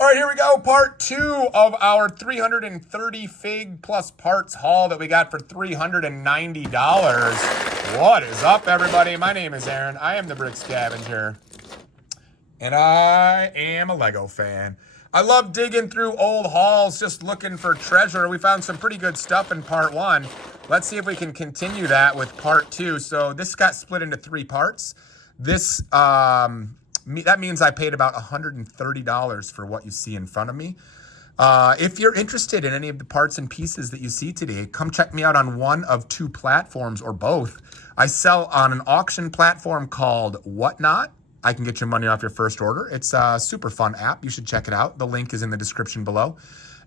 All right, here we go. Part 2 of our 330 Fig plus parts haul that we got for $390. What is up, everybody? My name is Aaron. I am the Brick Scavenger, and I am a Lego fan. I love digging through old hauls, just looking for treasure. We found some pretty good stuff in part 1. Let's see if we can continue that with part 2. So this got split into 3 parts. This, that means I paid about $130 for what you see in front of me. If you're interested in any of the parts and pieces that you see today, come check me out on one of 2 platforms or both. I sell on an auction platform called Whatnot. I can get your money off your first order. It's a super fun app. You should check it out. The link is in the description below.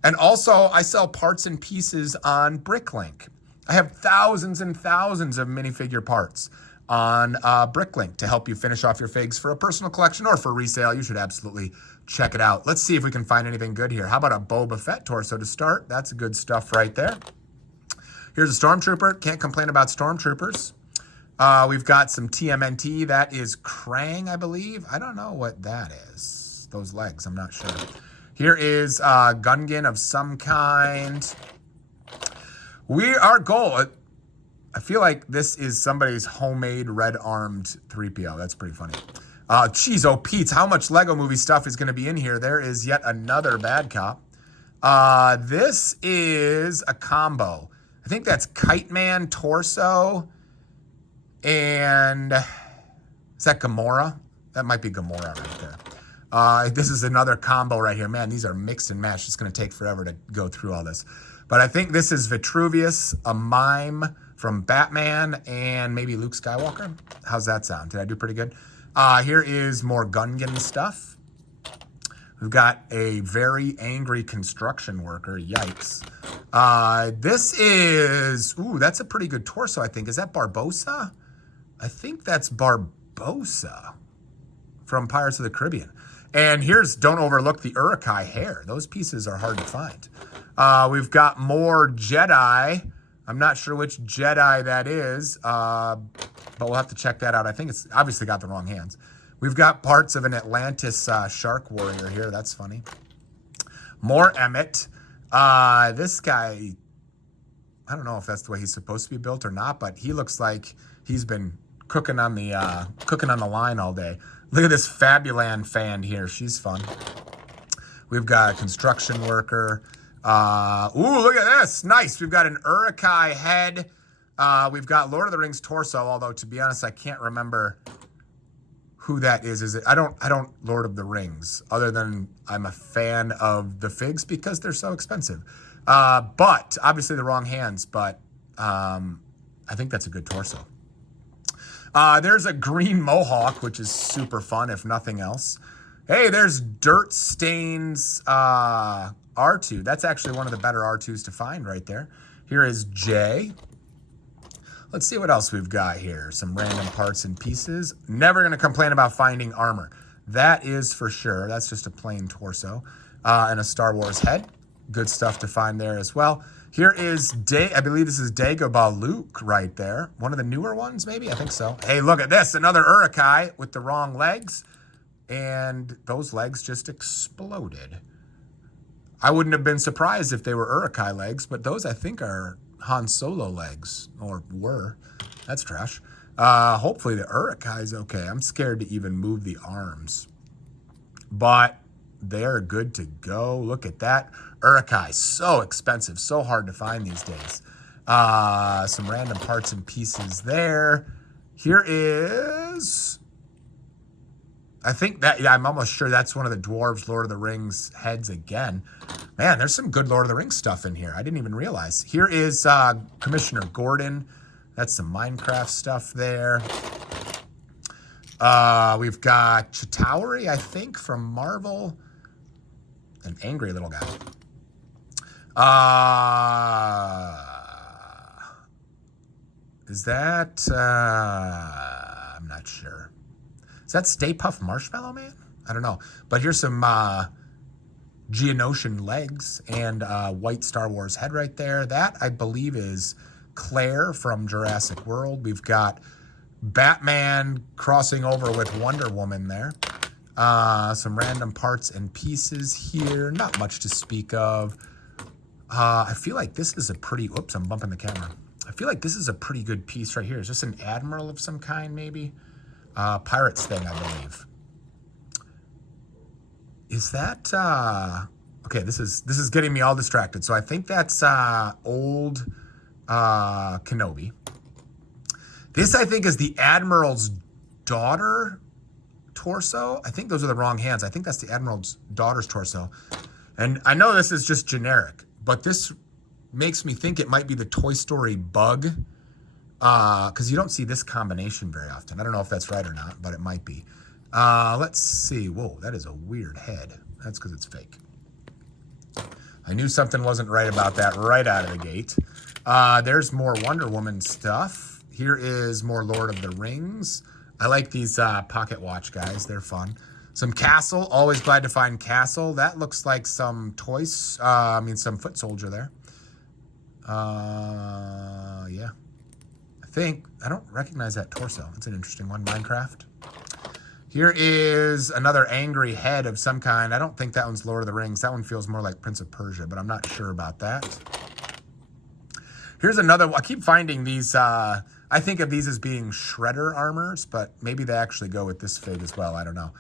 And also, I sell parts and pieces on Bricklink. I have thousands and thousands of minifigure parts on Bricklink to help you finish off your figs for a personal collection or for resale. You should absolutely check it out. Let's see if we can find anything good here. How about a Boba Fett torso to start? That's good stuff right there. Here's a Stormtrooper. Can't complain about Stormtroopers. We've got some TMNT. That is Krang, I believe. I don't know what that is. Those legs, I'm not sure. Here is Gungan of some kind. Our goal, I feel like this is somebody's homemade red-armed 3PO. That's pretty funny. Geez, oh, Pete's, how much Lego movie stuff is going to be in here? There is yet another bad cop. This is a combo. I think that's Kite Man torso. And is that Gamora? That might be Gamora right there. This is another combo right here. Man, these are mixed and matched. It's going to take forever to go through all this. But I think this is Vitruvius, a mime from Batman, and maybe Luke Skywalker. How's that sound? Did I do pretty good? Here is more Gungan stuff. We've got a very angry construction worker. Yikes. This is, ooh, that's a pretty good torso, I think. Is that Barbossa? I think that's Barbossa from Pirates of the Caribbean. And here's, don't overlook the Uruk-hai hair. Those pieces are hard to find. We've got more Jedi. I'm not sure which Jedi that is, but we'll have to check that out. I think it's obviously got the wrong hands. We've got parts of an Atlantis shark warrior here. That's funny. More Emmett. This guy, I don't know if that's the way he's supposed to be built or not, but he looks like he's been cooking on the line all day. Look at this Fabuland fan here. She's fun. We've got a construction worker. Ooh, look at this. Nice. We've got an Uruk-hai head. We've got Lord of the Rings torso, although to be honest, I can't remember who that is. Is it? I don't Lord of the Rings, other than I'm a fan of the figs because they're so expensive. But obviously the wrong hands, but I think that's a good torso. There's a green mohawk, which is super fun, if nothing else. Hey, there's Dirt Stains R2. That's actually one of the better R2s to find right there. Here is Jay. Let's see what else we've got here. Some random parts and pieces. Never going to complain about finding armor. That is for sure. That's just a plain torso. And a Star Wars head. Good stuff to find there as well. Here is, I believe this is Dagobah Luke right there. One of the newer ones, maybe? I think so. Hey, look at this. Another Uruk-hai with the wrong legs. And those legs just exploded. I wouldn't have been surprised if they were Uruk-hai legs, but those I think are Han Solo legs, or were. That's trash. Hopefully the Uruk-hai is okay. I'm scared to even move the arms. But they're good to go. Look at that. Uruk-hai, so expensive, so hard to find these days. Some random parts and pieces there. Here is, I think that, yeah, I'm almost sure that's one of the dwarves Lord of the Rings heads again. Man, there's some good Lord of the Rings stuff in here. I didn't even realize. Here is Commissioner Gordon. That's some Minecraft stuff there. We've got Chitauri, I think, from Marvel. An angry little guy. Is that, I'm not sure. Is that Stay Puft Marshmallow Man? I don't know. But here's some Geonosian legs and white Star Wars head right there. That, I believe, is Claire from Jurassic World. We've got Batman crossing over with Wonder Woman there. Some random parts and pieces here. Not much to speak of. I feel like this is a pretty... Oops, I'm bumping the camera. I feel like this is a pretty good piece right here. Is this an admiral of some kind, maybe? Pirates thing, I believe. Is that... Okay, this is getting me all distracted. So I think that's old Kenobi. This, I think, is the Admiral's daughter torso. I think those are the wrong hands. I think that's the Admiral's daughter's torso. And I know this is just generic, but this makes me think it might be the Toy Story bug, because you don't see this combination very often. I don't know if that's right or not, but it might be. Let's see. Whoa, that is a weird head. That's because it's fake. I knew something wasn't right about that right out of the gate. There's more Wonder Woman stuff. Here is more Lord of the Rings. I like these pocket watch guys. They're fun. Some Castle. Always glad to find Castle. That looks like some toys. Some foot soldier there. Yeah. I don't recognize that torso. It's an interesting one. Minecraft. Here is another angry head of some kind. I don't think that one's Lord of the Rings. That one feels more like Prince of Persia, but I'm not sure about that. Here's another one. I keep finding these, I think of these as being Shredder armors, but maybe they actually go with this fig as well. I don't know.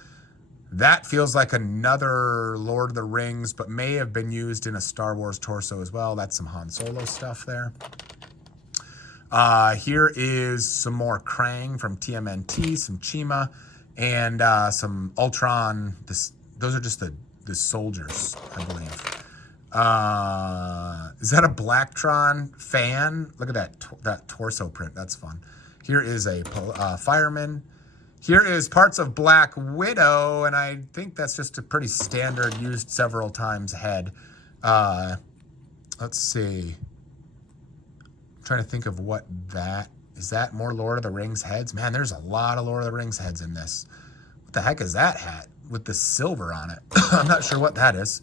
That feels like another Lord of the Rings, but may have been used in a Star Wars torso as well. That's some Han Solo stuff there. Here is some more Krang from TMNT, some Chima, and some Ultron. Those are just the soldiers, I believe. Is that a Blacktron fan? Look at that torso print. That's fun. Here is a fireman. Here is parts of Black Widow, and I think that's just a pretty standard, used several times head. Let's see. I'm trying to think of what that... Is that more Lord of the Rings heads? Man, there's a lot of Lord of the Rings heads in this. What the heck is that hat with the silver on it? I'm not sure what that is.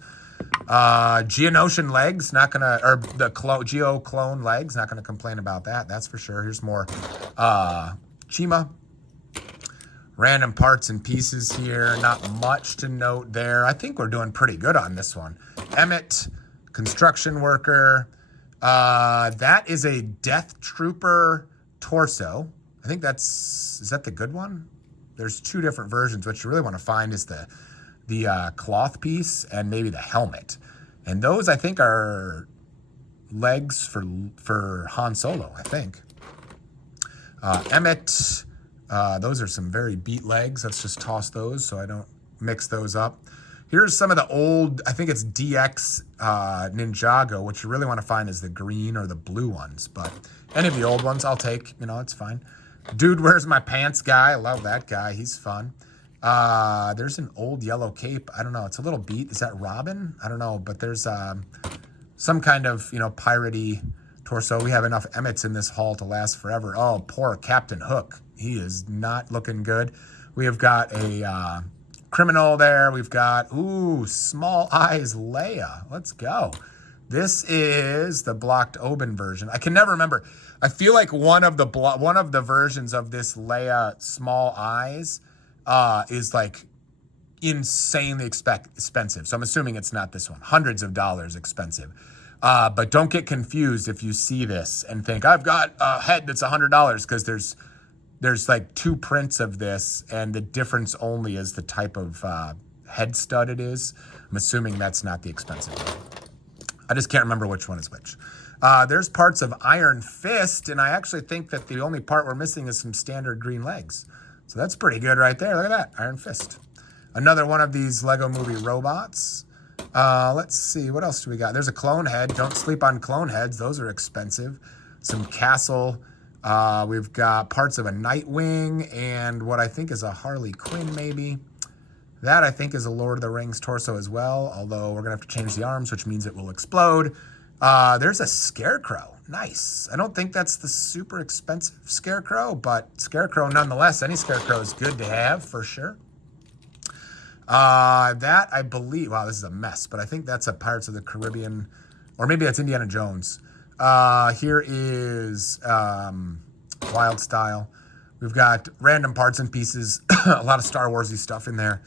Geonosian legs, not gonna, or the Geo clone legs, not gonna complain about that. That's for sure. Here's more Chima. Random parts and pieces here. Not much to note there. I think we're doing pretty good on this one. Emmett, construction worker. That is a Death Trooper torso. I think is that the good one? There's two different versions. What you really want to find is the cloth piece and maybe the helmet. And those, I think, are legs for Han Solo, I think. Emmett, those are some very beat legs. Let's just toss those so I don't mix those up. Here's some of the old, I think it's DX Ninjago. What you really want to find is the green or the blue ones. But any of the old ones I'll take. It's fine. Dude, Where's My Pants guy. I love that guy. He's fun. There's an old yellow cape. I don't know. It's a little beat. Is that Robin? I don't know. But there's some kind of, piratey torso. We have enough Emmets in this haul to last forever. Oh, poor Captain Hook. He is not looking good. We have got a criminal there. We've got, Small Eyes Leia. Let's go. This is the blocked Oben version. I can never remember. I feel like one of the versions of this Leia Small Eyes is like insanely expensive. So I'm assuming it's not this one. Hundreds of dollars expensive. But don't get confused if you see this and think, I've got a head that's $100, because there's like two prints of this, and the difference only is the type of head stud it is. I'm assuming that's not the expensive one. I just can't remember which one is which. There's parts of Iron Fist, and I actually think that the only part we're missing is some standard green legs. So that's pretty good right there. Look at that, Iron Fist. Another one of these Lego Movie robots. Let's see, what else do we got? There's a clone head. Don't sleep on clone heads. Those are expensive. Some Castle. We've got parts of a Nightwing and what I think is a Harley Quinn maybe. That, I think, is a Lord of the Rings torso as well, although we're going to have to change the arms, which means it will explode. There's a Scarecrow. Nice. I don't think that's the super expensive Scarecrow, but Scarecrow nonetheless. Any Scarecrow is good to have, for sure. That, I believe... Wow, this is a mess, but I think that's a Pirates of the Caribbean, or maybe that's Indiana Jones. Here is Wild Style. We've got random parts and pieces, a lot of Star Warsy stuff in there.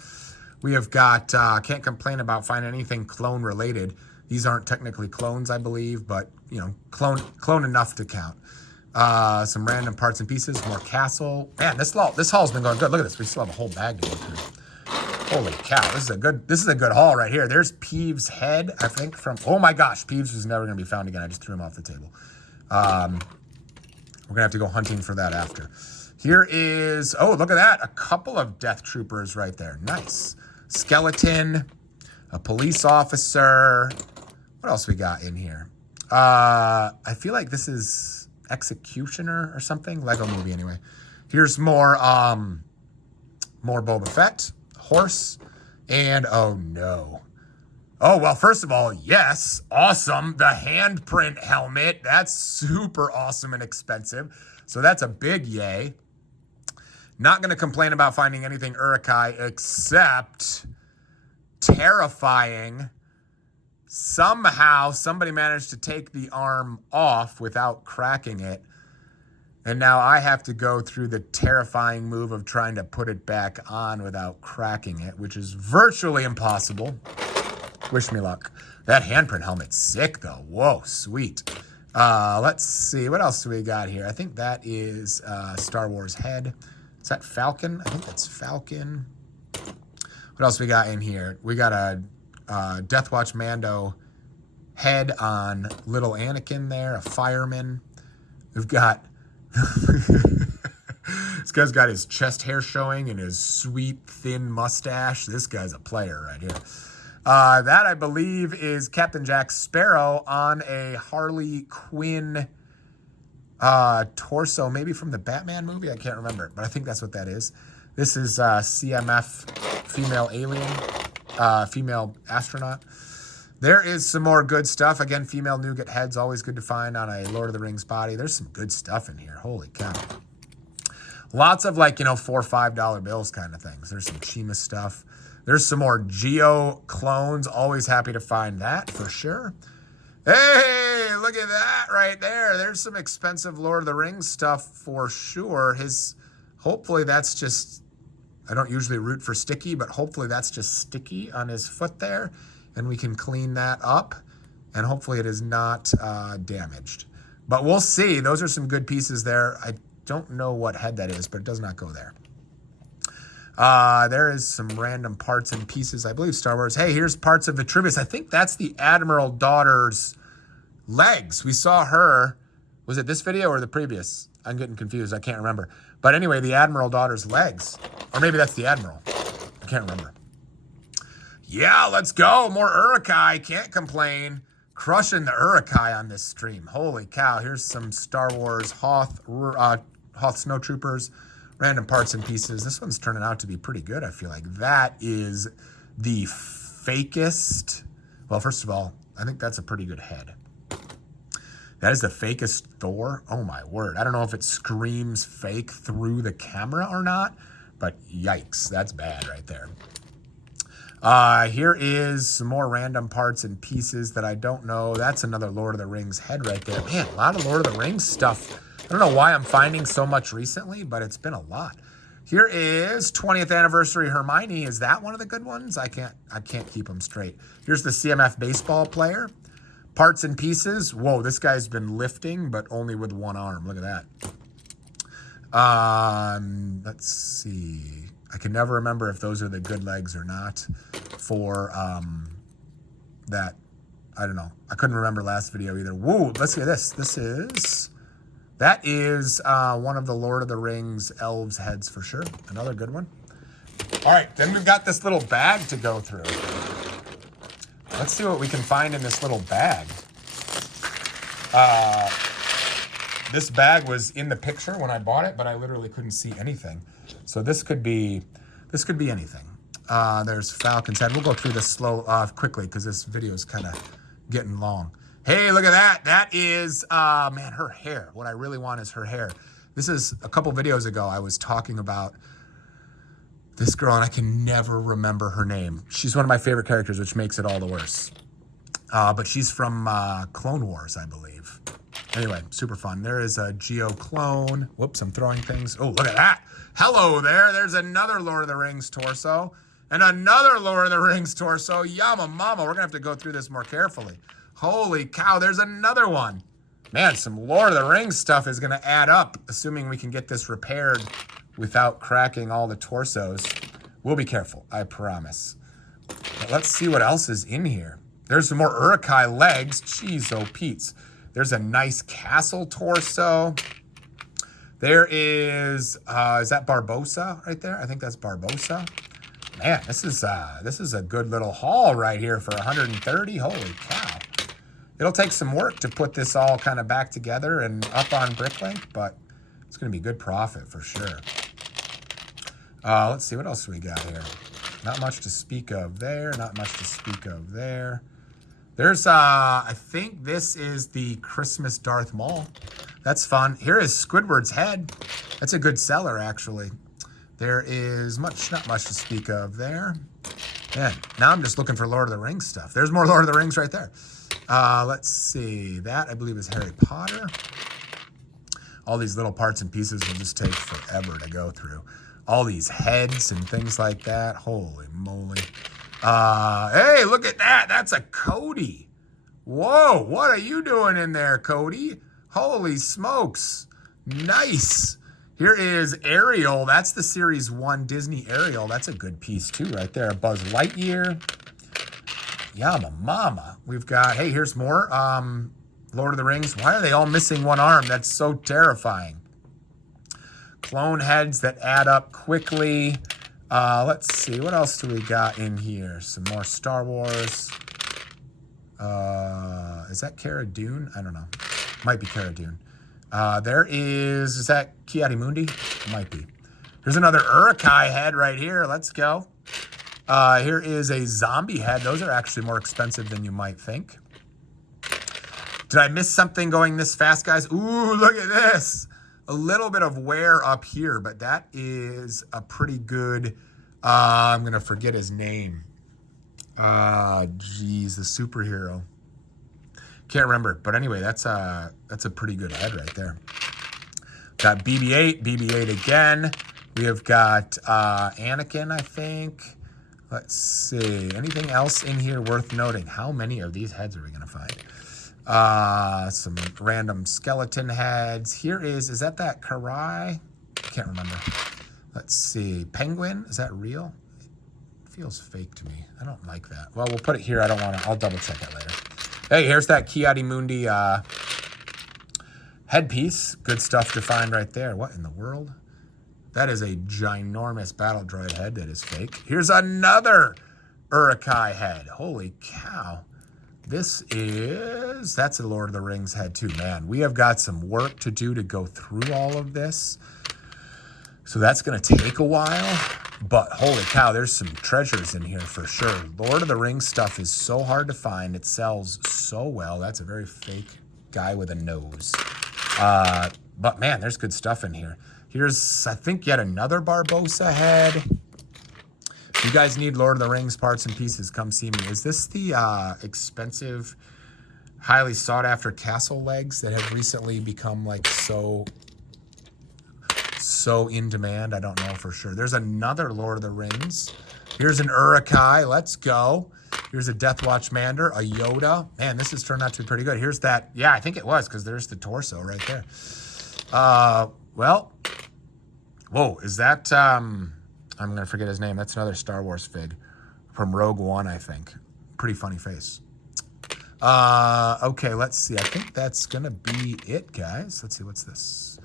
We have got, can't complain about finding anything clone related. These aren't technically clones, I believe, but, you know, clone enough to count. Some random parts and pieces, more castle. Man, this haul's been going good. Look at this. We still have a whole bag to go through. Holy cow, this is a good haul right here. There's Peeves' head, I think, from, oh my gosh, Peeves was never going to be found again. I just threw him off the table. We're going to have to go hunting for that after. Here is, oh, look at that. A couple of death troopers right there. Nice. Skeleton, a police officer. What else we got in here? I feel like this is Executioner or something. Lego movie anyway. Here's more Boba Fett. Horse, and oh no. Oh, well, first of all, yes, awesome. The handprint helmet, that's super awesome and expensive. So that's a big yay. Not going to complain about finding anything Urukai except terrifying. Somehow somebody managed to take the arm off without cracking it. And now I have to go through the terrifying move of trying to put it back on without cracking it, which is virtually impossible. Wish me luck. That handprint helmet's sick, though. Whoa, sweet. Let's see. What else do we got here? I think that is Star Wars head. Is that Falcon? I think that's Falcon. What else we got in here? We got a Death Watch Mando head on little Anakin there, a fireman. We've got... This guy's got his chest hair showing and his sweet, thin mustache. This guy's a player right here. That, I believe, is Captain Jack Sparrow on a Harley Quinn torso, maybe from the Batman movie. I can't remember, but I think that's what that is. This is CMF female alien, female astronaut. There is some more good stuff. Again, female nougat heads, always good to find on a Lord of the Rings body. There's some good stuff in here. Holy cow. Lots of, like, you know, $4 or $5 bills kind of things. There's some Chima stuff. There's some more Geo clones. Always happy to find that for sure. Hey, look at that right there. There's some expensive Lord of the Rings stuff for sure. Hopefully that's just, I don't usually root for Sticky, but hopefully that's just sticky on his foot there. And we can clean that up, and hopefully it is not damaged. But we'll see. Those are some good pieces there. I don't know what head that is, but it does not go there. There is some random parts and pieces. I believe Star Wars. Hey, here's parts of Vitruvius. I think that's the Admiral daughter's legs. We saw her. Was it this video or the previous? I'm getting confused. I can't remember. But anyway, the Admiral daughter's legs. Or maybe that's the Admiral. I can't remember. Yeah, let's go. More Urukai. Can't complain. Crushing the Urukai on this stream. Holy cow. Here's some Star Wars Hoth Snowtroopers. Random parts and pieces. This one's turning out to be pretty good, I feel like. That is the fakest. Well, first of all, I think that's a pretty good head. That is the fakest Thor. Oh, my word. I don't know if it screams fake through the camera or not, but yikes. That's bad right there. Here is some more random parts and pieces that I don't know. That's another Lord of the Rings head right there. Man, a lot of Lord of the Rings stuff. I don't know why I'm finding so much recently, but it's been a lot. Here is 20th anniversary Hermione. Is that one of the good ones? I can't keep them straight. Here's the CMF baseball player. Parts and pieces. Whoa, this guy's been lifting, but only with one arm. Look at that. Let's see. I can never remember if those are the good legs or not for that. I don't know. I couldn't remember last video either. Whoa, let's see this. That is one of the Lord of the Rings elves heads for sure. Another good one. All right, then we've got this little bag to go through. Let's see what we can find in this little bag. This bag was in the picture when I bought it, but I literally couldn't see anything. So this could be anything. There's Falcon's head. We'll go through this quickly because this video is kind of getting long. Hey, look at that. That is, man, her hair. What I really want is her hair. This is a couple videos ago. I was talking about this girl, and I can never remember her name. She's one of my favorite characters, which makes it all the worse. But she's from Clone Wars, I believe. Anyway, super fun. There is a Geo clone. Whoops, I'm throwing things. Oh, look at that. Hello there. There's another Lord of the Rings torso. And another Lord of the Rings torso. Yama mama, we're going to have to go through this more carefully. Holy cow, there's another one. Man, some Lord of the Rings stuff is going to add up, assuming we can get this repaired without cracking all the torsos. We'll be careful, I promise. But let's see what else is in here. There's some more Urukai legs. Jeez, oh Pete's. There's a nice castle torso. There is that Barbossa right there? I think that's Barbossa. Man, this is a good little haul right here for 130. Holy cow. It'll take some work to put this all kind of back together and up on Bricklink, but it's going to be good profit for sure. Let's see, what else we got here? Not much to speak of there. Not much to speak of there. There's, I think this is the Christmas Darth Maul. That's fun. Here is Squidward's head. That's a good seller, actually. There is not much to speak of there. Man, now I'm just looking for Lord of the Rings stuff. There's more Lord of the Rings right there. Let's see. That, I believe, is Harry Potter. All these little parts and pieces will just take forever to go through. All these heads and things like that. Holy moly. Hey, look at that. That's a Cody. Whoa, what are you doing in there, Cody? Holy smokes. Nice. Here is Ariel. That's the Series 1 Disney Ariel. That's a good piece, too, right there. Buzz Lightyear. Yama mama. We've got, hey, here's more. Lord of the Rings. Why are they all missing one arm? That's so terrifying. Clone heads that add up quickly. Let's see. What else do we got in here? Some more Star Wars. Is that Cara Dune? I don't know. Might be Cara Dune. There is that Ki-Adi-Mundi? Might be. Here's another Urukai head right here. Let's go. Here is a zombie head. Those are actually more expensive than you might think. Did I miss something going this fast, guys? Ooh, look at this. A little bit of wear up here, but that is a pretty good, I'm going to forget his name. Geez, the superhero. Can't remember, but anyway, that's a pretty good head right there. Got BB-8 again. We have got Anakin, I think. Let's see. Anything else in here worth noting? How many of these heads are we going to find? Some random skeleton heads. Here is that Karai? Can't remember. Let's see. Penguin? Is that real? It feels fake to me. I don't like that. Well, we'll put it here. I don't want to. I'll double check it later. Hey, here's that Ki-Adi-Mundi headpiece. Good stuff to find right there. What in the world? That is a ginormous battle droid head that is fake. Here's another Urukai head. Holy cow. That's a Lord of the Rings head too. Man, we have got some work to do to go through all of this. So that's going to take a while. But holy cow, there's some treasures in here for sure. Lord of the Rings stuff is so hard to find. It sells so well. That's a very fake guy with a nose. But man, there's good stuff in here. Here's, I think, yet another Barbossa head. If you guys need Lord of the Rings parts and pieces, come see me. Is this the expensive, highly sought-after castle legs that have recently become like so in demand? I don't know for sure. There's another Lord of the Rings. Here's an Urukai. Let's go. Here's a Death Watch Mander, a Yoda. Man, this has turned out to be pretty good. Here's that. Yeah, I think it was because there's the torso right there. Well, whoa, is that, I'm going to forget his name. That's another Star Wars fig from Rogue One, I think. Pretty funny face. Okay, let's see. I think that's going to be it, guys. Let's see, what's this?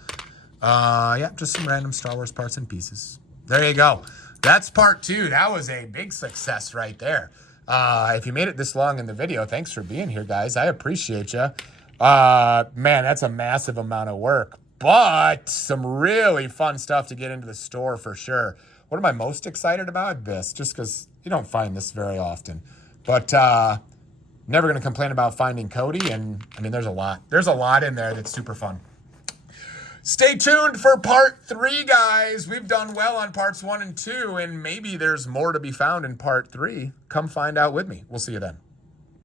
Yeah, just some random Star Wars parts and pieces. There you go. That's part 2. That was a big success right there. If you made it this long in the video, thanks for being here, guys. I appreciate you. Man, that's a massive amount of work, but some really fun stuff to get into the store for sure. What am I most excited about? This, just because you don't find this very often. But never going to complain about finding Cody, and I mean, there's a lot. There's a lot in there that's super fun. Stay tuned for part 3, guys. We've done well on parts 1 and 2, and maybe there's more to be found in part 3. Come find out with me. We'll see you then.